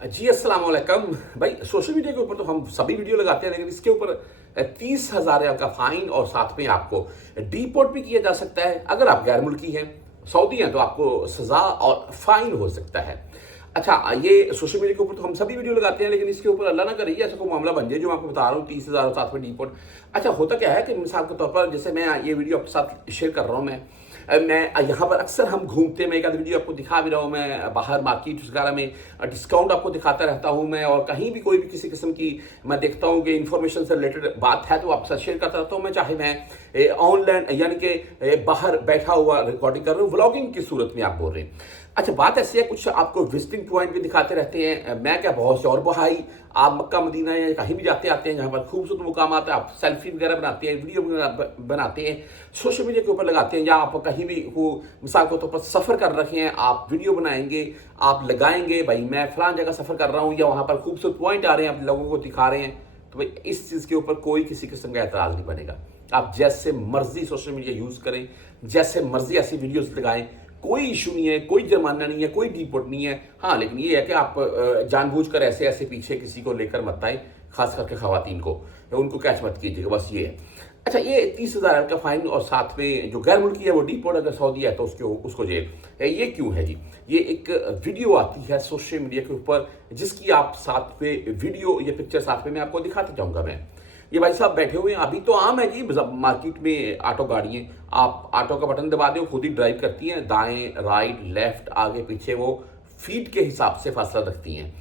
जी अस्सलाम वालेकुम भाई। सोशल मीडिया के ऊपर तो हम सभी वीडियो लगाते हैं, लेकिन इसके ऊपर 30,000 रियाल का फाइन और साथ में आपको डिपोर्ट भी किया जा सकता है। अगर आप गैर मुल्की हैं, सऊदी हैं, तो आपको सजा और फाइन हो सकता है। अच्छा, ये सोशल मीडिया के ऊपर तो हम सभी वीडियो लगाते हैं, लेकिन इसके ऊपर अल्लाह ना करे ऐसा कोई मामला बन जाए जो मैं आपको बता रहा हूँ, 30,000 और साथ में डिपोर्ट। अच्छा, होता क्या है कि मिसाल के तौर पर जैसे मैं ये वीडियो आपके साथ शेयर कर रहा हूँ, मैं यहाँ पर अक्सर हम घूमते, मैं एक आध वीडियो आपको दिखा भी रहा हूँ, मैं बाहर मार्केट वगैरह में डिस्काउंट आपको दिखाता रहता हूँ मैं, और कहीं भी कोई भी किसी किस्म की मैं देखता हूँ कि इन्फॉर्मेशन से रिलेटेड बात है तो आपके साथ शेयर करता रहता हूँ मैं, चाहे मैं ऑनलाइन यानी कि बाहर बैठा हुआ रिकॉर्डिंग कर रहा हूँ, व्लॉगिंग की सूरत में आप बोल रहे हैं। अच्छा, बात ऐसी है, कुछ आपको विजिटिंग पॉइंट भी दिखाते रहते हैं। मैं क्या, बहुत से और भाई आप मक्का मदीना या कहीं भी जाते आते हैं जहाँ पर खूबसूरत मुकाम आता है, आप सेल्फी वगैरह बनाते हैं, वीडियो बनाते हैं, सोशल मीडिया के ऊपर लगाते हैं, या आप कहीं भी वो मिसाल के तौर पर सफ़र कर रखे हैं, आप वीडियो बनाएंगे, आप लगाएंगे भाई मैं फलान जगह सफ़र कर रहा हूँ, या वहाँ पर खूबसूरत पॉइंट आ रहे हैं, आप लोगों को दिखा रहे हैं, तो भाई इस चीज़ के ऊपर कोई किसी किस्म का एतराज़ नहीं बनेगा। आप जैसे मर्जी सोशल मीडिया यूज़ करें, जैसे मर्जी ऐसी वीडियोज़ लगाएं, कोई इशू नहीं है, कोई जुर्माना नहीं है, कोई डिपोर्ट नहीं है। हाँ, लेकिन ये है कि आप जानबूझकर ऐसे ऐसे पीछे किसी को लेकर मत आए, खास करके खवातीन को, उनको कैच मत कीजिएगा, बस ये है। अच्छा, ये 30,000 का फाइन और साथ में जो गैर मुल्की है वो डिपोर्ट, अगर सऊदी है तो उसको जेल। ये क्यों है जी? ये एक वीडियो आती है सोशल मीडिया के ऊपर, जिसकी आप साथ में वीडियो या पिक्चर साथ में मैं आपको दिखाते जाऊंगा। मैं ये भाई साहब बैठे हुए हैं, अभी तो आम है जी मार्केट में ऑटो गाड़ियाँ, आप ऑटो का बटन दबा दें खुद ही ड्राइव करती हैं, दाएं राइट लेफ्ट आगे पीछे वो फीट के हिसाब से फासला रखती हैं।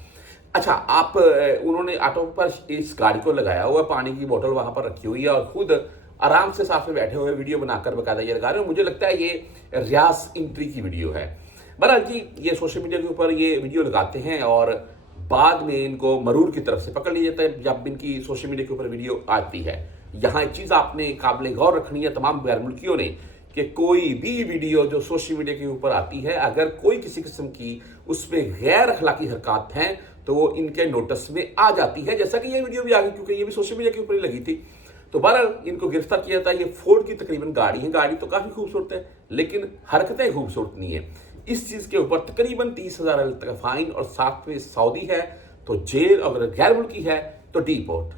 अच्छा, आप उन्होंने ऑटो पर इस गाड़ी को लगाया हुआ, पानी की बोतल वहां पर रखी हुई है, और खुद आराम से साथ में बैठे हुए वीडियो बनाकर बकायदा ये लगा रहे हो। मुझे लगता है ये रियाज इंट्री की वीडियो है। बहरहाल जी, ये सोशल मीडिया के ऊपर ये वीडियो लगाते हैं और बाद में इनको मरूर की तरफ से पकड़ लिया जाता है जब इनकी सोशल मीडिया के ऊपर वीडियो आती है। यहाँ एक चीज़ आपने काबिल गौर रखनी है तमाम गैर मुल्कियों ने, कि कोई भी वीडियो जो सोशल मीडिया के ऊपर आती है, अगर कोई किसी किस्म की उसमें गैर अखलाकी हरकत हैं तो वो इनके नोटिस में आ जाती है, जैसा कि ये वीडियो भी आ गई, क्योंकि ये भी सोशल मीडिया के ऊपर ही लगी थी। तो बहरहाल इनको गिरफ्तार किया जाता है। ये फोर्ड की तकरीबन गाड़ी है, गाड़ी तो काफ़ी खूबसूरत है, लेकिन हरकतें खूबसूरत नहीं है। इस चीज़ के ऊपर तकरीबन 30,000 का फाइन और साथ में सऊदी है तो जेल, अगर गैर मुल्की है तो डिपोर्ट।